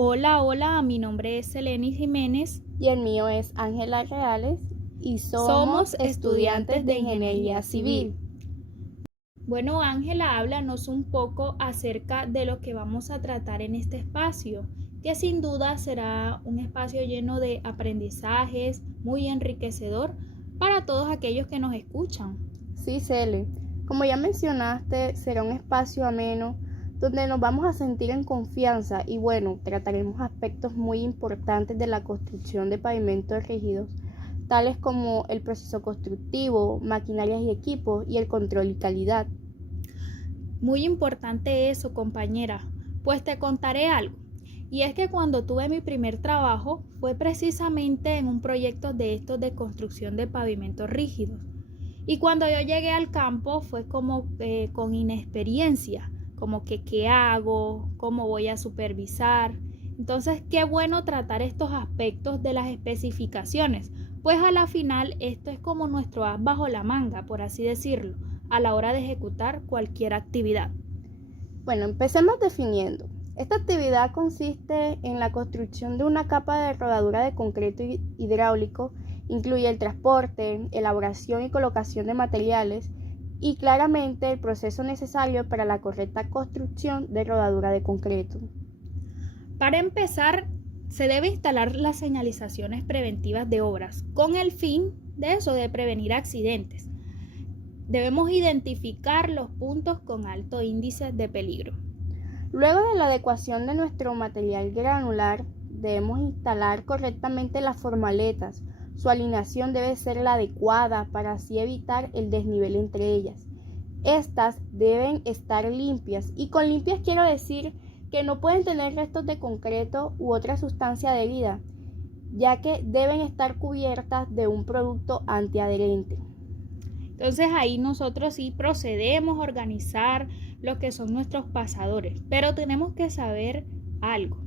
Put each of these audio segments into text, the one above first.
Hola, hola, mi nombre es Seleni Jiménez. Y el mío es Ángela Reales y Somos estudiantes de Ingeniería Civil. Civil. Bueno, Ángela, háblanos un poco acerca de lo que vamos a tratar en este espacio, que sin duda será un espacio lleno de aprendizajes, muy enriquecedor para todos aquellos que nos escuchan. Sí, Cele, como ya mencionaste, será un espacio ameno donde nos vamos a sentir en confianza y bueno, trataremos aspectos muy importantes de la construcción de pavimentos rígidos, tales como el proceso constructivo, maquinarias y equipos y el control y calidad. Muy importante eso, compañera, pues te contaré algo. Y es que cuando tuve mi primer trabajo fue precisamente en un proyecto de estos de construcción de pavimentos rígidos. Y cuando yo llegué al campo fue como con inexperiencia, como que qué hago, cómo voy a supervisar. Entonces, qué bueno tratar estos aspectos de las especificaciones, pues a la final esto es como nuestro as bajo la manga, por así decirlo, a la hora de ejecutar cualquier actividad. Bueno, empecemos definiendo. Esta actividad consiste en la construcción de una capa de rodadura de concreto hidráulico, incluye el transporte, elaboración y colocación de materiales y claramente el proceso necesario para la correcta construcción de rodadura de concreto. Para empezar, se debe instalar las señalizaciones preventivas de obras con el fin de eso, de prevenir accidentes. Debemos identificar los puntos con alto índice de peligro. Luego de la adecuación de nuestro material granular, debemos instalar correctamente las formaletas. Su alineación debe ser la adecuada para así evitar el desnivel entre ellas. Estas deben estar limpias y con limpias quiero decir que no pueden tener restos de concreto u otra sustancia adherida, ya que deben estar cubiertas de un producto antiadherente. Entonces ahí nosotros sí procedemos a organizar lo que son nuestros pasadores, pero tenemos que saber algo.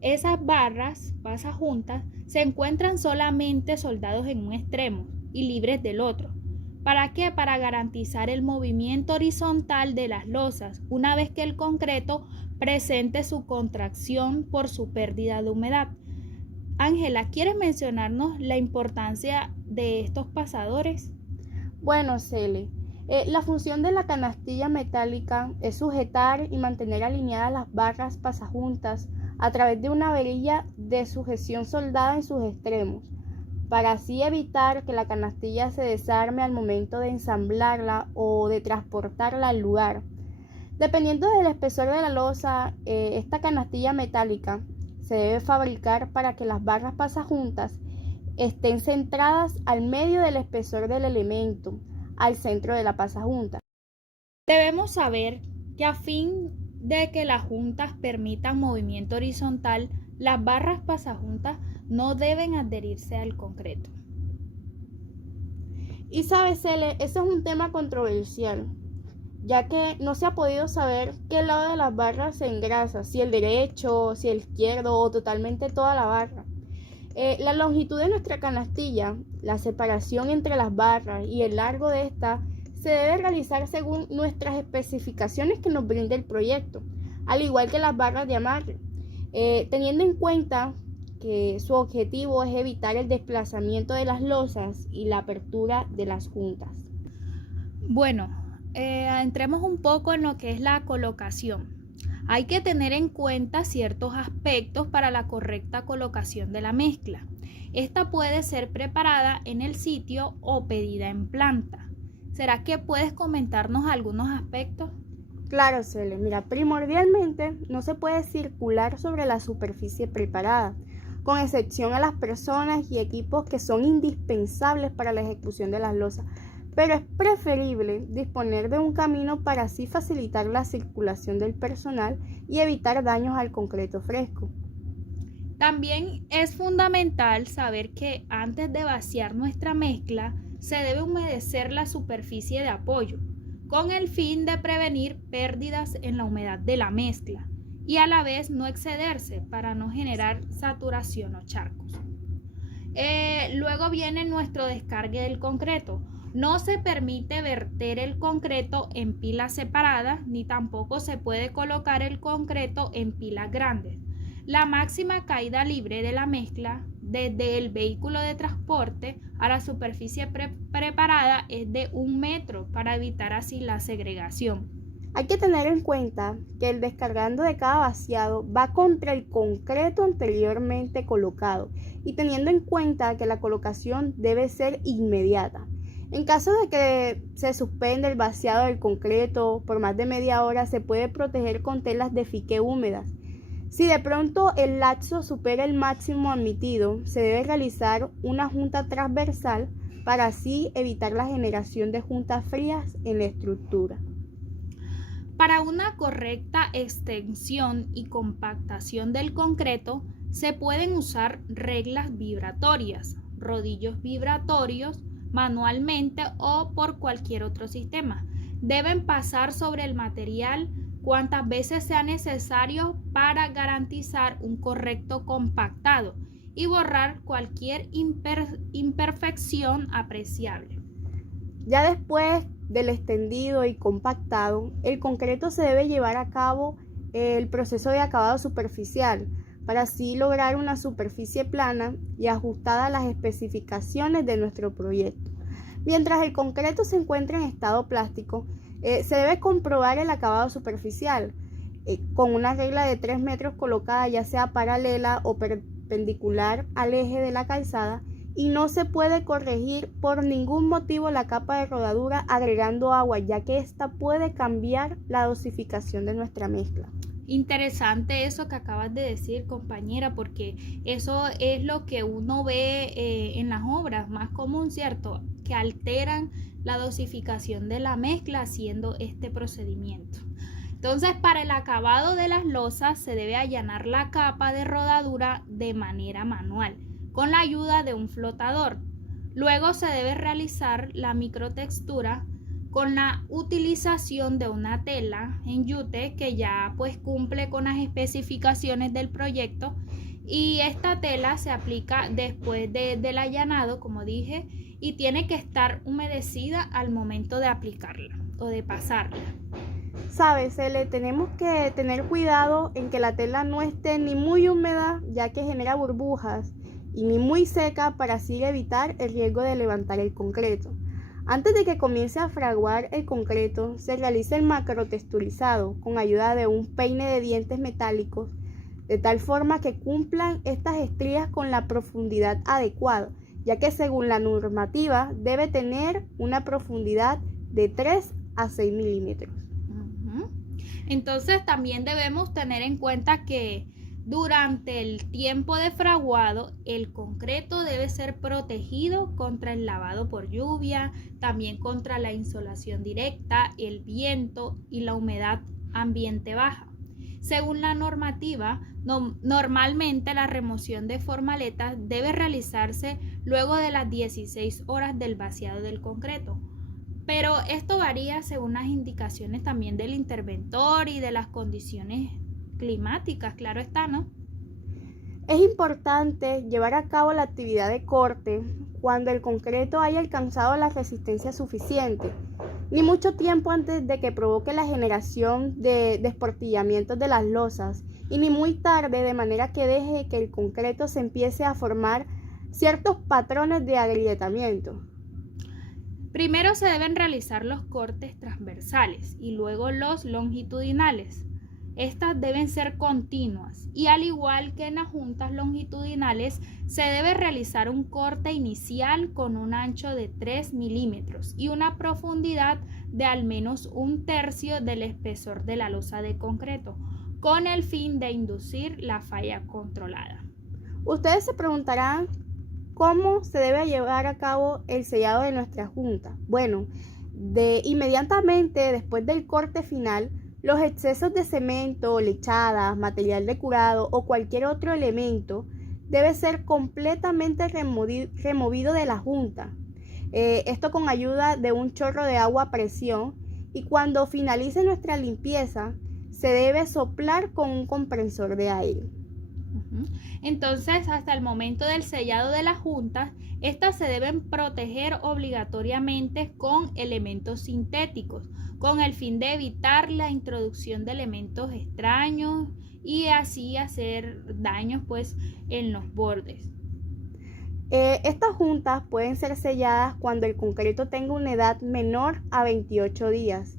Esas barras pasajuntas se encuentran solamente soldados en un extremo y libres del otro. ¿Para qué? Para garantizar el movimiento horizontal de las losas una vez que el concreto presente su contracción por su pérdida de humedad. Ángela, ¿quieres mencionarnos la importancia de estos pasadores? Bueno, Cele, la función de la canastilla metálica es sujetar y mantener alineadas las barras pasajuntas a través de una varilla de sujeción soldada en sus extremos, para así evitar que la canastilla se desarme al momento de ensamblarla o de transportarla al lugar. Dependiendo del espesor de la losa, esta canastilla metálica se debe fabricar para que las barras pasajuntas estén centradas al medio del espesor del elemento, al centro de la pasajunta. Debemos saber que a fin de que las juntas permitan movimiento horizontal, las barras pasajuntas no deben adherirse al concreto. Y sabes, Cele, ese es un tema controversial, ya que no se ha podido saber qué lado de las barras se engrasa, si el derecho, si el izquierdo o totalmente toda la barra. La longitud de nuestra canastilla, la separación entre las barras y el largo de esta se debe realizar según nuestras especificaciones que nos brinda el proyecto, al igual que las barras de amarre, teniendo en cuenta que su objetivo es evitar el desplazamiento de las losas y la apertura de las juntas. Bueno, entremos un poco en lo que es la colocación. Hay que tener en cuenta ciertos aspectos para la correcta colocación de la mezcla. Esta puede ser preparada en el sitio o pedida en planta. ¿Será que puedes comentarnos algunos aspectos? Claro, Cele, mira, primordialmente no se puede circular sobre la superficie preparada, con excepción a las personas y equipos que son indispensables para la ejecución de las losas, pero es preferible disponer de un camino para así facilitar la circulación del personal y evitar daños al concreto fresco. También es fundamental saber que antes de vaciar nuestra mezcla se debe humedecer la superficie de apoyo con el fin de prevenir pérdidas en la humedad de la mezcla y a la vez no excederse para no generar saturación o charcos. Luego viene nuestro descargue del concreto. No se permite verter el concreto en pilas separadas ni tampoco se puede colocar el concreto en pilas grandes. La máxima caída libre de la mezcla desde el vehículo de transporte a la superficie preparada es de 1 metro para evitar así la segregación. Hay que tener en cuenta que el descargando de cada vaciado va contra el concreto anteriormente colocado y teniendo en cuenta que la colocación debe ser inmediata. En caso de que se suspenda el vaciado del concreto por más de media hora, se puede proteger con telas de fique húmedas. Si de pronto el lapso supera el máximo admitido, se debe realizar una junta transversal para así evitar la generación de juntas frías en la estructura. Para una correcta extensión y compactación del concreto, se pueden usar reglas vibratorias, rodillos vibratorios, manualmente o por cualquier otro sistema. Deben pasar sobre el material cuantas veces sea necesario para garantizar un correcto compactado y borrar cualquier imperfección apreciable. Ya después del extendido y compactado, el concreto se debe llevar a cabo el proceso de acabado superficial para así lograr una superficie plana y ajustada a las especificaciones de nuestro proyecto. Mientras el concreto se encuentra en estado plástico, se debe comprobar el acabado superficial con una regla de 3 metros colocada ya sea paralela o perpendicular al eje de la calzada, y no se puede corregir por ningún motivo la capa de rodadura agregando agua, ya que esta puede cambiar la dosificación de nuestra mezcla. Interesante eso que acabas de decir, compañera, porque eso es lo que uno ve en las obras más común, ¿cierto? Que alteran la dosificación de la mezcla haciendo este procedimiento. Entonces, para el acabado de las losas se debe allanar la capa de rodadura de manera manual, con la ayuda de un flotador. Luego se debe realizar la microtextura con la utilización de una tela en yute que ya pues cumple con las especificaciones del proyecto, y esta tela se aplica después del allanado, como dije, y tiene que estar humedecida al momento de aplicarla o de pasarla. ¿Sabes, Ele? Tenemos que tener cuidado en que la tela no esté ni muy húmeda, ya que genera burbujas, y ni muy seca para así evitar el riesgo de levantar el concreto. Antes de que comience a fraguar el concreto, se realiza el macrotexturizado con ayuda de un peine de dientes metálicos, de tal forma que cumplan estas estrías con la profundidad adecuada, ya que según la normativa debe tener una profundidad de 3 a 6 milímetros. Entonces también debemos tener en cuenta que durante el tiempo de fraguado, el concreto debe ser protegido contra el lavado por lluvia, también contra la insolación directa, el viento y la humedad ambiente baja. Según la normativa, normalmente la remoción de formaletas debe realizarse luego de las 16 horas del vaciado del concreto. Pero esto varía según las indicaciones también del interventor y de las condiciones climáticas, claro está, ¿no? Es importante llevar a cabo la actividad de corte cuando el concreto haya alcanzado la resistencia suficiente, ni mucho tiempo antes de que provoque la generación de desportillamientos de las losas, y ni muy tarde, de manera que deje que el concreto se empiece a formar ciertos patrones de agrietamiento. Primero se deben realizar los cortes transversales y luego los longitudinales. Estas deben ser continuas y al igual que en las juntas longitudinales se debe realizar un corte inicial con un ancho de 3 milímetros y una profundidad de al menos 1/3 del espesor de la losa de concreto, con el fin de inducir la falla controlada. Ustedes se preguntarán cómo se debe llevar a cabo el sellado de nuestra junta. Bueno, inmediatamente después del corte final, los excesos de cemento, lechadas, material de curado o cualquier otro elemento debe ser completamente removido de la junta. Esto con ayuda de un chorro de agua a presión, y cuando finalice nuestra limpieza se debe soplar con un compresor de aire. Entonces, hasta el momento del sellado de las juntas, estas se deben proteger obligatoriamente con elementos sintéticos, con el fin de evitar la introducción de elementos extraños y así hacer daños pues en los bordes. Estas juntas pueden ser selladas cuando el concreto tenga una edad menor a 28 días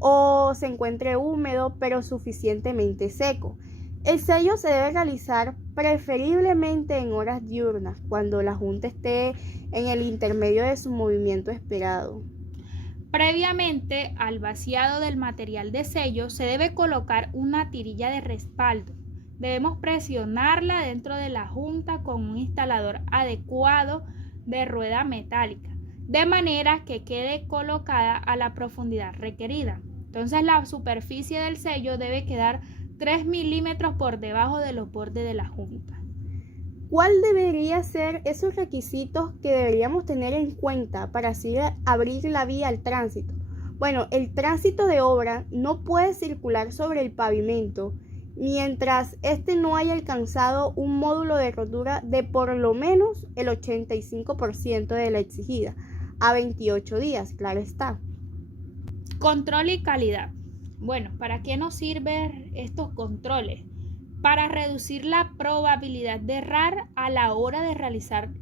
o se encuentre húmedo pero suficientemente seco. El sello se debe realizar preferiblemente en horas diurnas, cuando la junta esté en el intermedio de su movimiento esperado. Previamente al vaciado del material de sello se debe colocar una tirilla de respaldo. Debemos presionarla dentro de la junta con un instalador adecuado de rueda metálica, de manera que quede colocada a la profundidad requerida. Entonces la superficie del sello debe quedar 3 milímetros por debajo de los bordes de la junta. ¿Cuál debería ser esos requisitos que deberíamos tener en cuenta para así abrir la vía al tránsito? Bueno, el tránsito de obra no puede circular sobre el pavimento mientras éste no haya alcanzado un módulo de rotura de por lo menos el 85% de la exigida, a 28 días, claro está. Control y calidad. Bueno, ¿para qué nos sirven estos controles? Para reducir la probabilidad de errar a la hora de realizar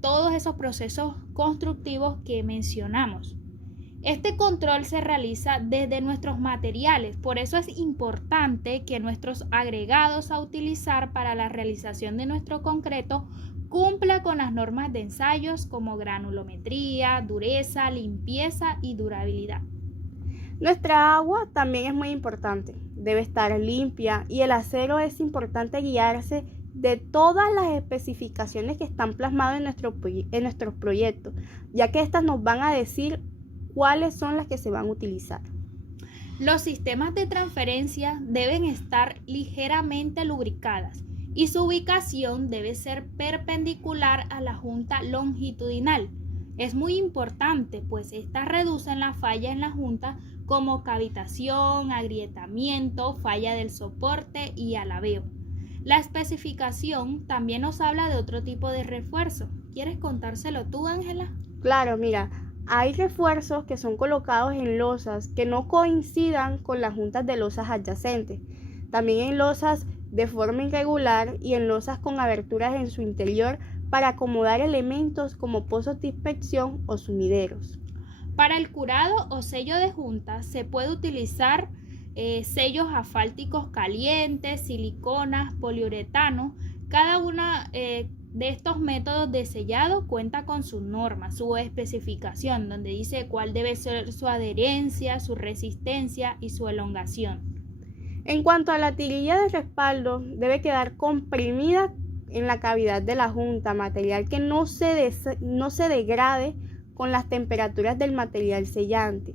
todos esos procesos constructivos que mencionamos. Este control se realiza desde nuestros materiales, por eso es importante que nuestros agregados a utilizar para la realización de nuestro concreto cumpla con las normas de ensayos como granulometría, dureza, limpieza y durabilidad. Nuestra agua también es muy importante, debe estar limpia y el acero es importante guiarse de todas las especificaciones que están plasmadas en nuestros proyectos, ya que estas nos van a decir cuáles son las que se van a utilizar. Los sistemas de transferencia deben estar ligeramente lubricadas y su ubicación debe ser perpendicular a la junta longitudinal. Es muy importante, pues estas reducen la falla en la junta como cavitación, agrietamiento, falla del soporte y alabeo. La especificación también nos habla de otro tipo de refuerzo. ¿Quieres contárselo tú, Ángela? Claro, mira, hay refuerzos que son colocados en losas que no coincidan con las juntas de losas adyacentes. También en losas de forma irregular y en losas con aberturas en su interior para acomodar elementos como pozos de inspección o sumideros. Para el curado o sello de junta se puede utilizar sellos asfálticos calientes, siliconas, poliuretano. Cada uno de estos métodos de sellado cuenta con su norma, su especificación, donde dice cuál debe ser su adherencia, su resistencia y su elongación. En cuanto a la tirilla de respaldo, debe quedar comprimida en la cavidad de la junta, material que no se degrade con las temperaturas del material sellante.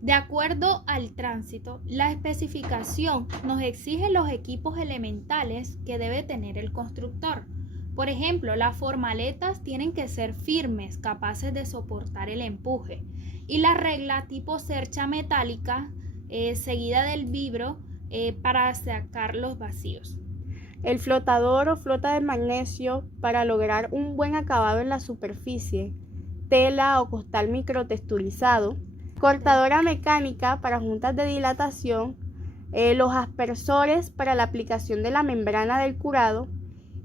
De acuerdo al tránsito, la especificación nos exige los equipos elementales que debe tener el constructor. Por ejemplo, las formaletas tienen que ser firmes, capaces de soportar el empuje, y la regla tipo cercha metálica seguida del vibro para sacar los vacíos. El flotador o flota de magnesio para lograr un buen acabado en la superficie, tela o costal microtexturizado, cortadora mecánica para juntas de dilatación, los aspersores para la aplicación de la membrana del curado,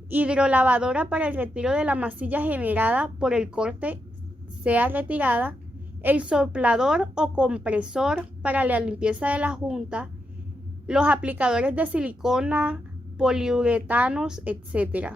hidrolavadora para el retiro de la masilla generada por el corte sea retirada, el soplador o compresor para la limpieza de la junta, los aplicadores de silicona, poliuretanos, etc.